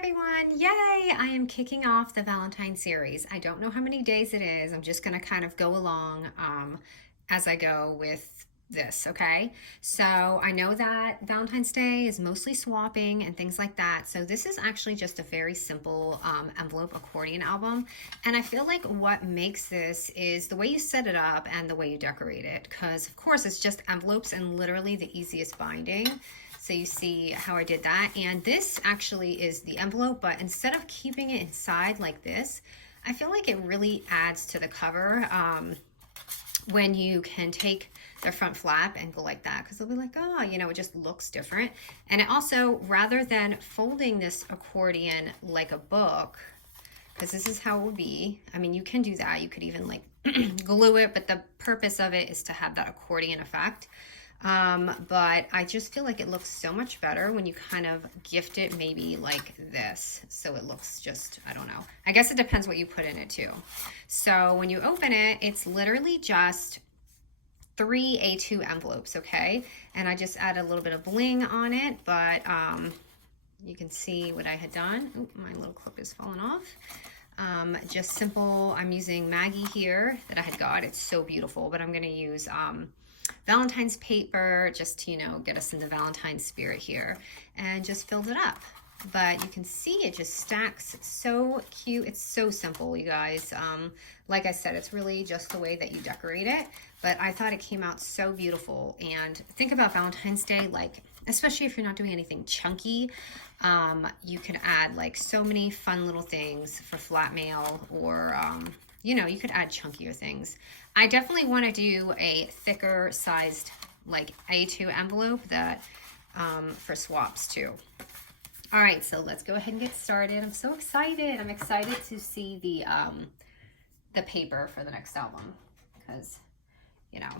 everyone, yay! I am kicking off the Valentine series. I don't know how many days it is. I'm just gonna kind of go along as I go with this, okay? So I know that Valentine's Day is mostly swapping and things like that. So this is actually just a very simple envelope accordion album. And I feel like what makes this is the way you set it up and the way you decorate it. Because of course it's just envelopes and literally the easiest binding. So you see how I did that. And this actually is the envelope, but instead of keeping it inside like this, I feel like it really adds to the cover when you can take the front flap and go like that, because they'll be like, oh, you know, it just looks different. And it also, rather than folding this accordion like a book, because this is how it would be. I mean, you can do that. You could even like glue it, but the purpose of it is to have that accordion effect. But I just feel like it looks so much better when you kind of gift it maybe like this. So it looks just, I don't know. I guess it depends what you put in it too. So when you open it, it's literally just 3 A2 envelopes, okay? And I just added a little bit of bling on it, but you can see what I had done. Oop, my little clip is falling off. Just simple, I'm using Maggie here that I had got. It's so beautiful, but I'm gonna use Valentine's paper just to, you know, get us in the Valentine spirit here, and just filled it up. But you can see it just stacks so cute. It's so simple, you guys. Like I said, it's really just the way that you decorate it, but I thought it came out so beautiful. And think about Valentine's Day, like, especially if you're not doing anything chunky, you could add like so many fun little things for flat mail, or you know, you could add chunkier things. I definitely want to do a thicker sized like A2 envelope that for swaps too. All right, so let's go ahead and get started. I'm so excited. I'm excited to see the paper for the next album, because, you know.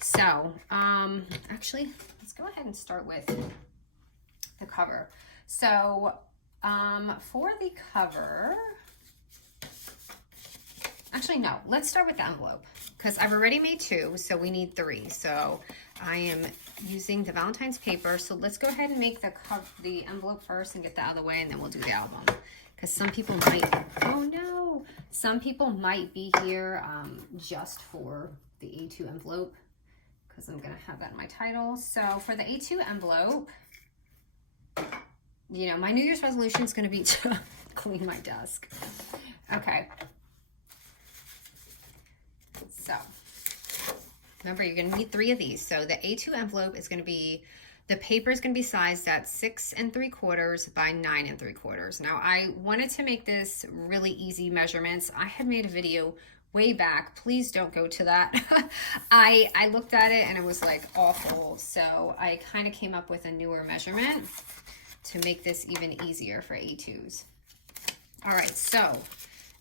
So actually, let's go ahead and start with the cover. So for the cover, actually, no, let's start with the envelope, because I've already made 2, so we need 3. So I am using the Valentine's paper. So let's go ahead and make the envelope first and get that out of the way, and then we'll do the album. Because some people might, oh no, some people might be here just for the A2 envelope, because I'm gonna have that in my title. So for the A2 envelope, you know, my New Year's resolution is gonna be to clean my desk. Okay. So remember, you're gonna need 3 of these. So the A2 envelope is gonna be, the paper is gonna be sized at 6 3/4 by 9 3/4. Now I wanted to make this really easy measurements. I had made a video way back. Please don't go to that. I looked at it and it was like awful. So I kind of came up with a newer measurement to make this even easier for A2s. All right, so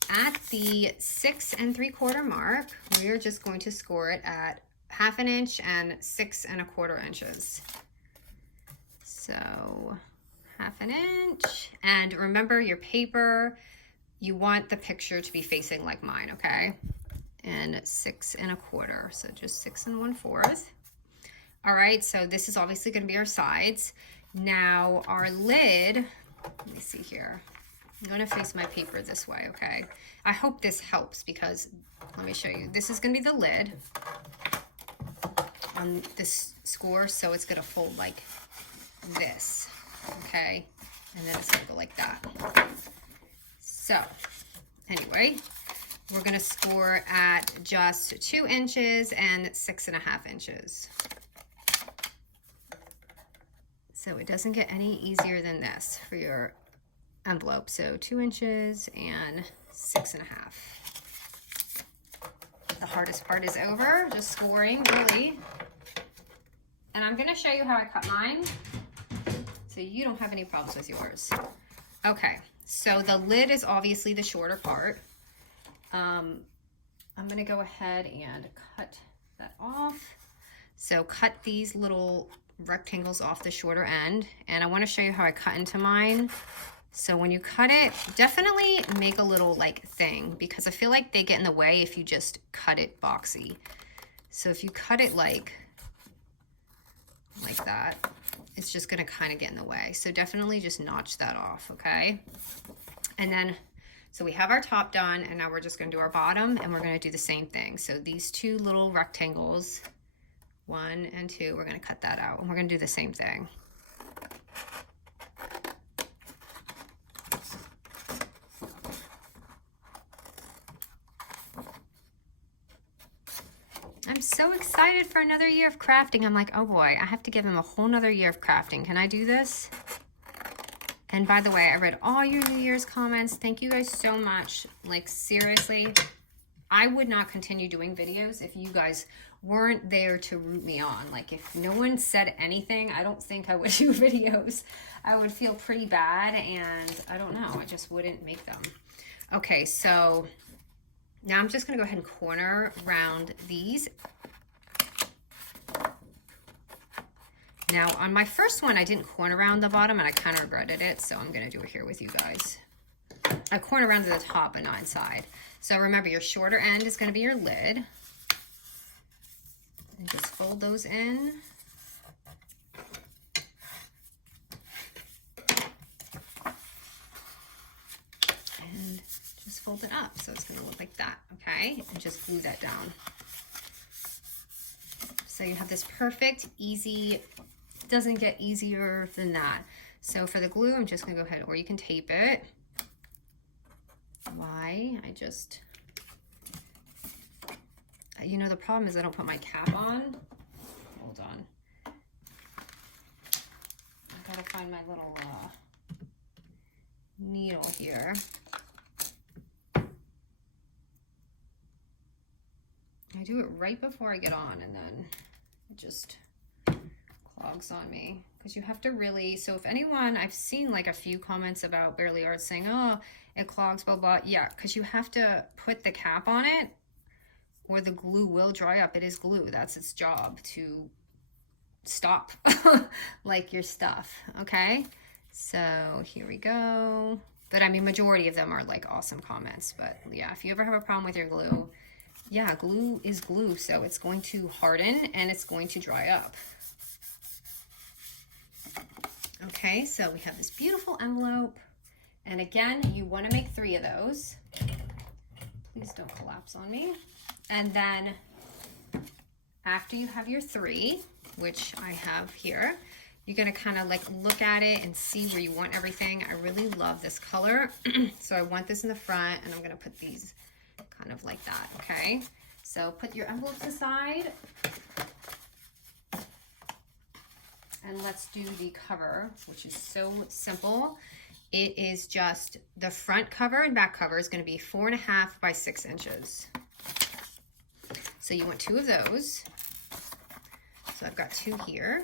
at the 6 3/4 mark, we are just going to score it at 1/2 inch and 6 1/4 inches. So 1/2 inch, and remember your paper, you want the picture to be facing like mine, okay? And 6 1/4, so just 6 1/4. All right, so this is obviously going to be our sides. Now our lid, let me see here. I'm going to face my paper this way, okay? I hope this helps, because let me show you. This is going to be the lid on this score, so it's going to fold like this, okay? And then it's going to go like that. So anyway, we're going to score at just 2 inches and 6 1/2 inches. So it doesn't get any easier than this for your envelope. So 2 inches and 6 1/2. The hardest part is over, just scoring, really. And I'm gonna show you how I cut mine, so you don't have any problems with yours. Okay, so the lid is obviously the shorter part. I'm gonna go ahead and cut that off. So cut these little rectangles off the shorter end, and I want to show you how I cut into mine. So when you cut it, definitely make a little like thing, because I feel like they get in the way if you just cut it boxy. So if you cut it like like that, it's just gonna kind of get in the way. So definitely just notch that off, okay? And then, so we have our top done, and now we're just gonna do our bottom, and we're gonna do the same thing. So these two little rectangles, 1 and 2, we're gonna cut that out, and we're gonna do the same thing. I'm so excited for another year of crafting. I'm like, oh boy, I have to give him a whole nother year of crafting. Can I do this? And by the way, I read all your New Year's comments. Thank you guys so much. Like, seriously, I would not continue doing videos if you guys weren't there to root me on. Like, if no one said anything, I don't think I would do videos. I would feel pretty bad, and I don't know, I just wouldn't make them. Okay, so now I'm just gonna go ahead and corner round these. Now on my first one, I didn't corner around the bottom, and I kind of regretted it, so I'm gonna do it here with you guys. I corner around to the top but not inside. So remember, your shorter end is gonna be your lid. And just fold those in. And just fold it up, so it's gonna look like that, okay? And just glue that down. So you have this perfect, easy, doesn't get easier than that. So for the glue, I'm just gonna go ahead, or you can tape it. Why? You know, the problem is I don't put my cap on. Hold on. I gotta find my little needle here. I do it right before I get on, and then it just clogs on me. Because you have to really, so if anyone, I've seen like a few comments about Barely Art saying, oh, it clogs, blah, blah. Yeah, because you have to put the cap on it, or the glue will dry up. It is glue. That's its job, to stop like your stuff, okay? So here we go. But I mean, majority of them are like awesome comments. But yeah, if you ever have a problem with your glue, yeah, glue is glue. So it's going to harden and it's going to dry up. Okay, so we have this beautiful envelope. And again, you want to make 3 of those. Please don't collapse on me. And then after you have your 3, which I have here, you're going to kind of like look at it and see where you want everything. I really love this color. So I want this in the front, and I'm going to put these kind of like that, okay? So put your envelopes aside. And let's do the cover, which is so simple. It is just the front cover and back cover is going to be 4.5 by 6 inches. So you want 2 of those. So I've got 2 here,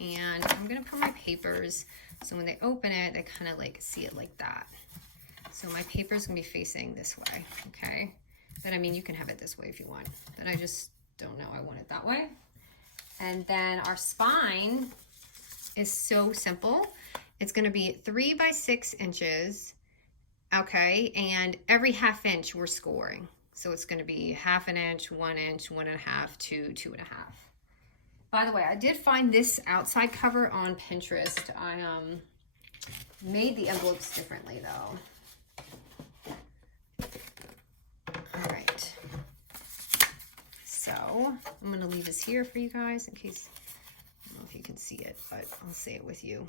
and I'm going to put my papers so when they open it, they kind of like see it like that. So my paper is going to be facing this way, okay? But I mean, you can have it this way if you want, but I just don't know. I want it that way. And then our spine is so simple. It's going to be 3 by 6 inches, okay? And every 1/2 inch we're scoring. So it's going to be 1/2 inch, 1 inch, 1.5, 2, 2.5. By the way, I did find this outside cover on Pinterest. I made the envelopes differently though. All right. So I'm going to leave this here for you guys in case, I don't know if you can see it, but I'll say it with you.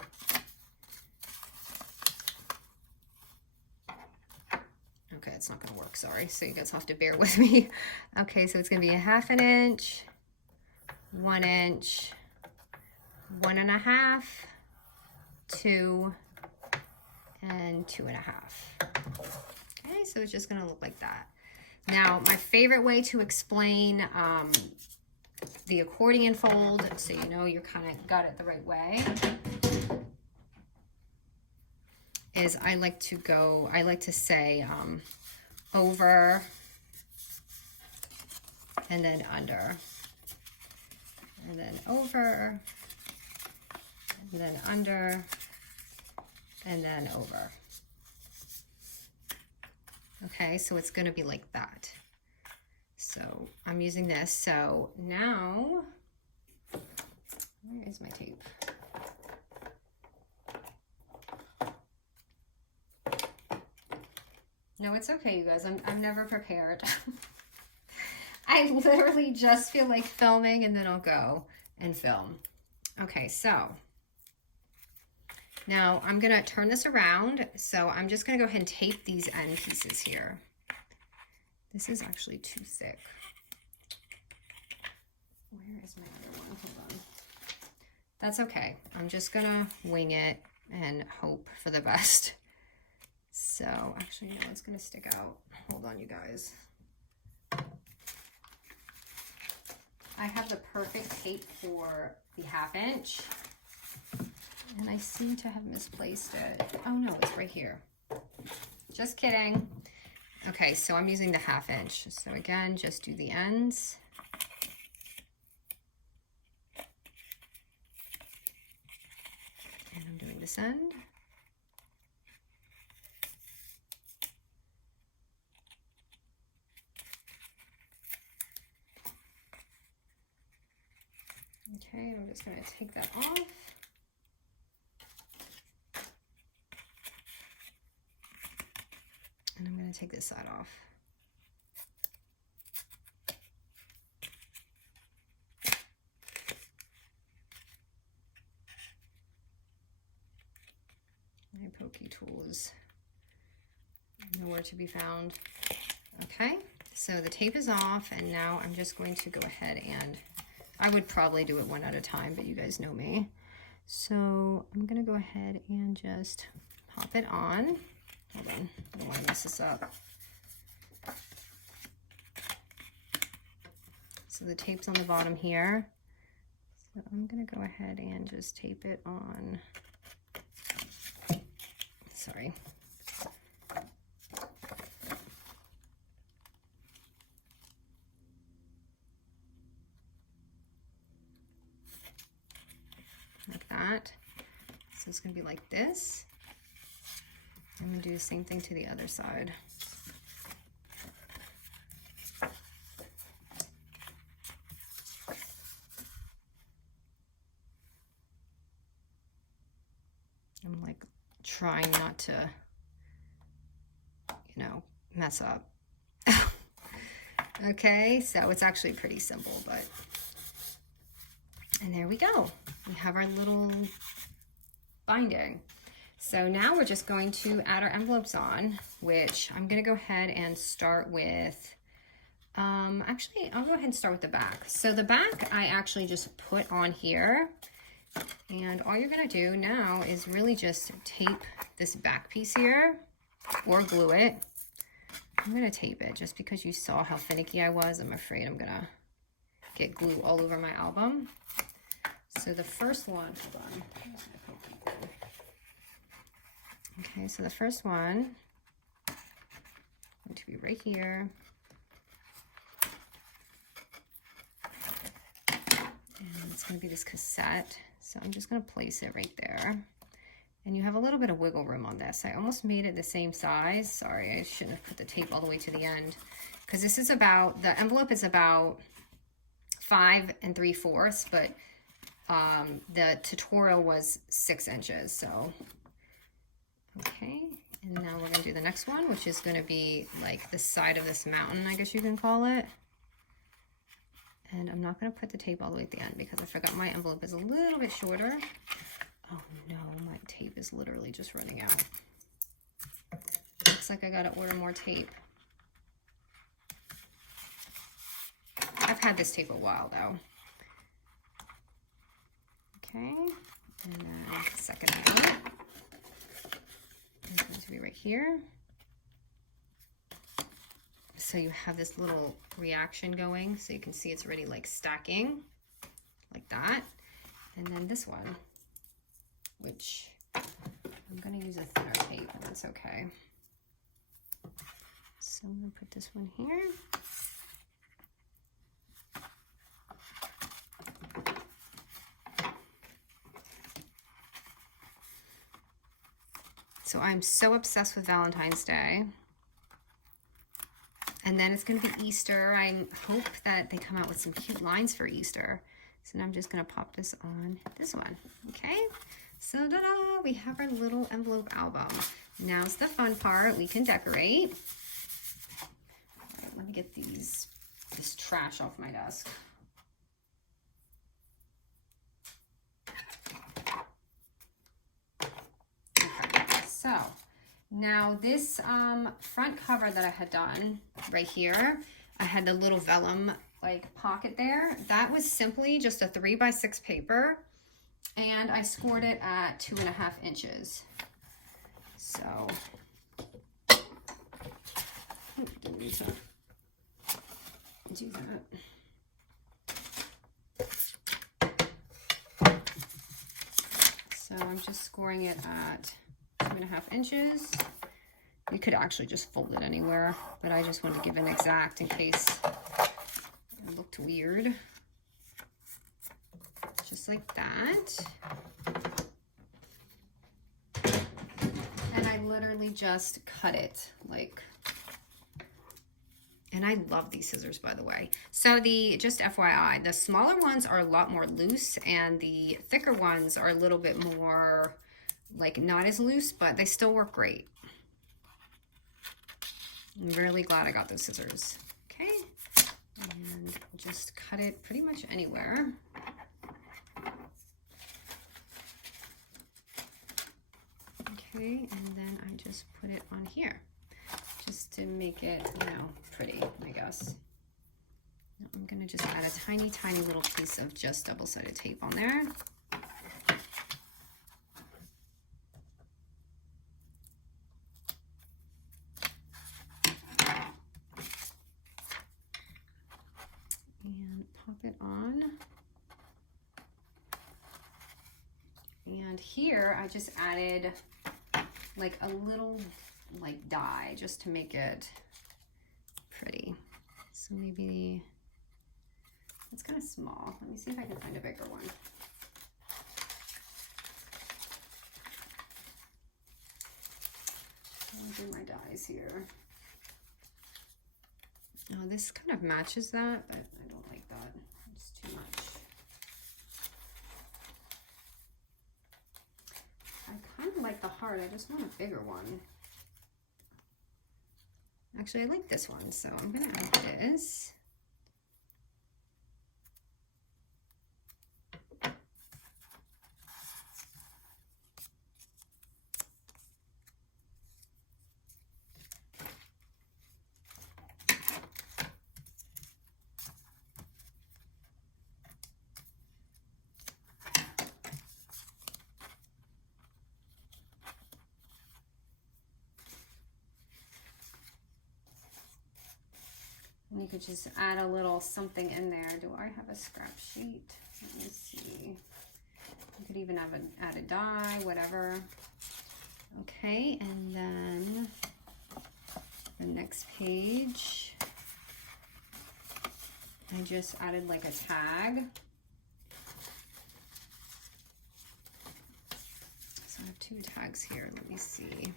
Okay, it's not going to work, sorry. So you guys have to bear with me. Okay, so it's going to be 1/2 inch, 1 inch, 1.5, 2, and 2.5. Okay, so it's just going to look like that. Now, my favorite way to explain the accordion fold, so you know you're kind of got it the right way, is I like to say over and then under, and then over, and then under, and then over. Okay, so it's going to be like that. So I'm using this. So now Where is my tape? No, it's okay, you guys. I'm never prepared. I literally just feel like filming and then I'll go and film. Okay, so now I'm gonna turn this around. So I'm just gonna go ahead and tape these end pieces here. This is actually too thick. Where is my other one? Hold on. That's okay. I'm just gonna wing it and hope for the best. So actually, no, it's gonna stick out. Hold on, you guys. I have the perfect tape for the 1/2 inch. And I seem to have misplaced it. Oh no, it's right here. Just kidding. Okay, so I'm using the 1/2 inch. So again, just do the ends. And I'm doing this end. Okay, I'm just going to take that off. And I'm going to take this side off. My pokey tool is nowhere to be found. Okay, so the tape is off, and now I'm just going to go ahead and I would probably do it one at a time, but you guys know me. So I'm gonna go ahead and just pop it on. Hold on, I don't want to mess this up. So the tape's on the bottom here. So I'm gonna go ahead and just tape it on. Sorry. Like that. So it's going to be like this. I'm going to do the same thing to the other side. I'm like trying not to, you know, mess up. Okay, so it's actually pretty simple, but, and there we go. We have our little binding. So now we're just going to add our envelopes on, which I'm going to go ahead and start with, actually, I'll go ahead and start with the back. So the back I actually just put on here, and all you're going to do now is really just tape this back piece here, or glue it. I'm going to tape it just because you saw how finicky I was. I'm afraid I'm going to get glue all over my album. So the first one, hold on. Okay, so the first one going to be right here. And it's going to be this cassette. So I'm just going to place it right there. And you have a little bit of wiggle room on this. I almost made it the same size. Sorry, I shouldn't have put the tape all the way to the end. Because this is about, the envelope is about 5 3/4, but the tutorial was 6 inches, so okay. And now we're gonna do the next one, which is gonna be like the side of this mountain, I guess you can call it. And I'm not gonna put the tape all the way at the end because I forgot my envelope is a little bit shorter. Oh no, my tape is literally just running out. Looks like I gotta order more tape. I've had this tape a while though. Okay, and then second envelope is going to be right here. So you have this little reaction going, so you can see it's already like stacking, like that. And then this one, which I'm going to use a thinner tape, and that's okay. So I'm going to put this one here. So I'm so obsessed with Valentine's Day. And then it's going to be Easter. I hope that they come out with some cute lines for Easter. So now I'm just gonna pop this on this one, okay? So ta-da, we have our little envelope album. Now's the fun part, we can decorate. All right, let me get this trash off my desk. Okay, so now this front cover that I had done right here, I had the little vellum like pocket there. That was simply just a 3x6 paper, and I scored it at 2.5 inches. So, didn't need to do that. So I'm just scoring it at 2.5 inches. You could actually just fold it anywhere, but I just want to give an exact in case it looked weird. Just like that. And I literally just cut it like, and I love these scissors, by the way. So just FYI, the smaller ones are a lot more loose and the thicker ones are a little bit more like not as loose, but they still work great. I'm really glad I got those scissors. Okay, and just cut it pretty much anywhere. Okay, and then I just put it on here just to make it, you know, pretty, I guess. I'm gonna just add a tiny, tiny little piece of just double-sided tape on there. And pop it on. And here I just added like a little like die just to make it pretty. So maybe it's kind of small. Let me see if I can find a bigger one. I'll do my dies here. Oh, this kind of matches that, but I don't like that. It's too much. I kind of like the heart. I just want a bigger one. Actually, I like this one, so I'm going to add this. And you could just add a little something in there. Do I have a scrap sheet? Let me see. You could even have add a die, whatever. Okay, and then the next page, I just added like a tag. So I have 2 tags here. Let me see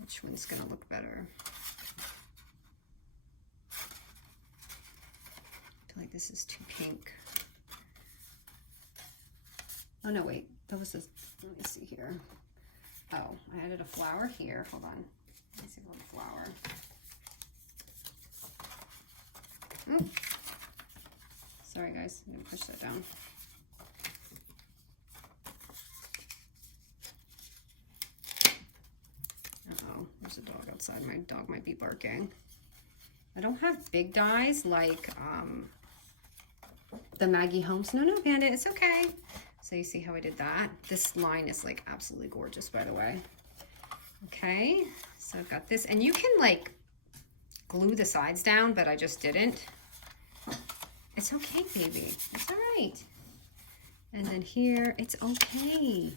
which one's gonna look better. I feel like this is too pink. Oh no, wait, that was let me see here. Oh, I added a flower here. Hold on. Let me see about the flower. Oh, sorry guys, I'm gonna push that down. Uh-oh, there's a dog outside. My dog might be barking. I don't have big dies like the Maggie Holmes. No, Bandit, it's okay. So you see how I did that? This line is like absolutely gorgeous, by the way. Okay, so I've got this, and you can like glue the sides down, but I just didn't. It's okay, baby. It's all right. And then here, it's okay.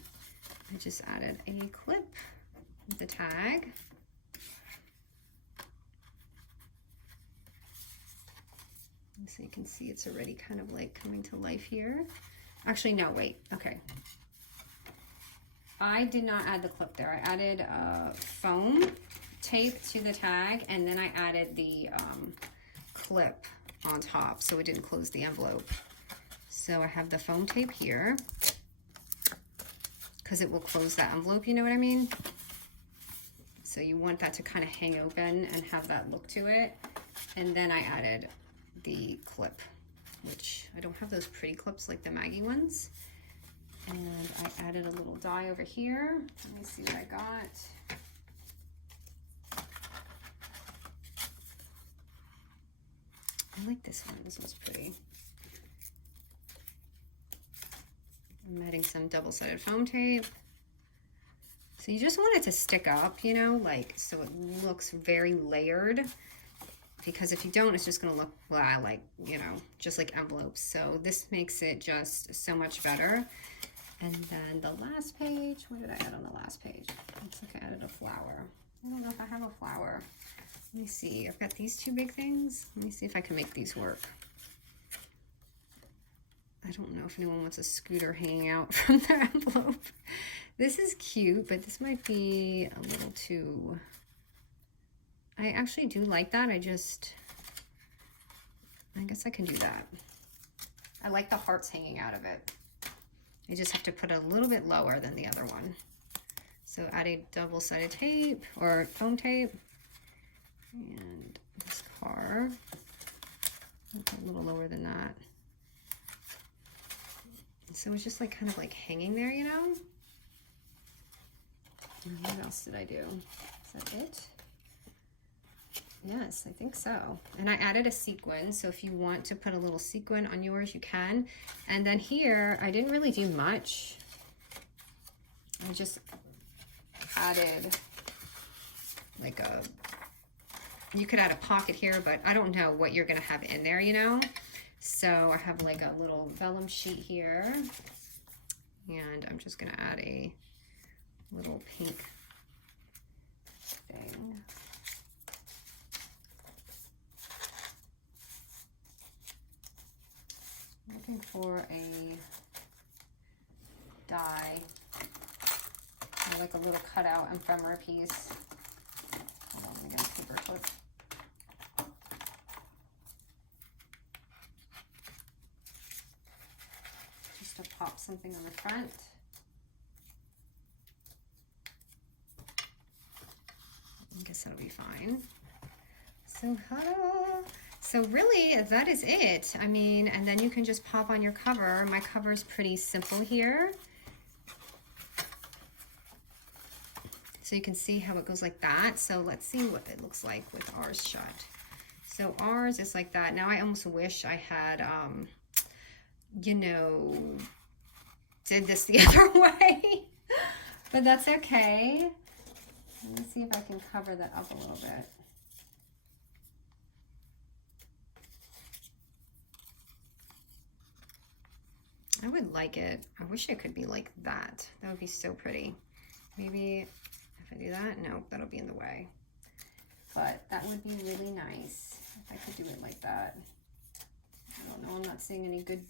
I just added a clip with the tag. So you can see it's already kind of like coming to life here. Actually, no, wait, okay. I did not add the clip there. I added foam tape to the tag, and then I added the clip on top so it didn't close the envelope. So I have the foam tape here because it will close that envelope, you know what I mean? So you want that to kind of hang open and have that look to it. And then I added the clip, which I don't have those pretty clips like the Maggie ones. And I added a little die over here. Let me see what I got. I like this one. This one's pretty. I'm adding some double-sided foam tape. So you just want it to stick up, you know, like, so it looks very layered. Because if you don't, it's just going to look, well, like, you know, just like envelopes. So this makes it just so much better. And then the last page, what did I add on the last page? Looks like I added a flower. I don't know if I have a flower. Let me see. I've got these two big things. Let me see if I can make these work. I don't know if anyone wants a scooter hanging out from their envelope. This is cute, but this might be a little too... I actually do like that. I guess I can do that. I like the hearts hanging out of it. I just have to put it a little bit lower than the other one. So add a double-sided tape or foam tape. And this car, a little lower than that. So it's just like kind of like hanging there, you know? And what else did I do? Is that it? Yes, I think so. And I added a sequin, so if you want to put a little sequin on yours, you can. And then here, I didn't really do much. I just added like a, you could add a pocket here, but I don't know what you're gonna have in there, you know? So I have like a little vellum sheet here, and I'm just gonna add a little pink thing. Looking for a die, or like a little cutout ephemera piece. Hold on, let me get a paper clip. Just to pop something on the front. I guess that'll be fine. So really, that is it. I mean, and then you can just pop on your cover. My cover is pretty simple here. So you can see how it goes like that. So let's see what it looks like with ours shut. So ours is like that. Now I almost wish I had, you know, did this the other way, but that's okay. Let me see if I can cover that up a little bit. I would like it. I wish it could be like that. That would be so pretty. Maybe if I do that, no, that'll be in the way. But that would be really nice if I could do it like that. I don't know, I'm not seeing any good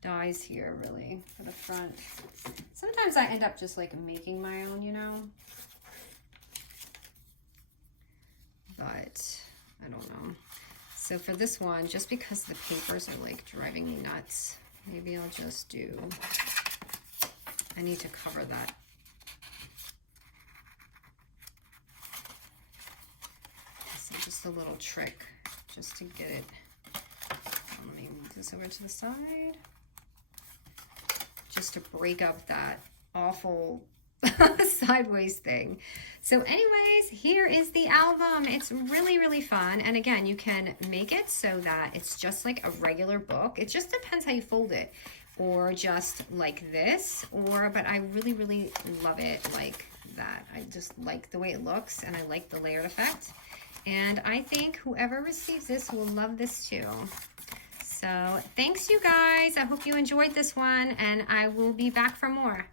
dies here really for the front. Sometimes I end up just like making my own, you know. But I don't know. So for this one, just because the papers are like driving me nuts, maybe I'll just do, I need to cover that. So just a little trick just to get it. Let me move this over to the side. Just to break up that awful sideways thing. So anyways, here is the album. It's really, really fun. And again, you can make it so that it's just like a regular book. It just depends how you fold it, or just like this, or, but I really, really love it like that. I just like the way it looks, and I like the layered effect. And I think whoever receives this will love this too. So thanks you guys. I hope you enjoyed this one, and I will be back for more.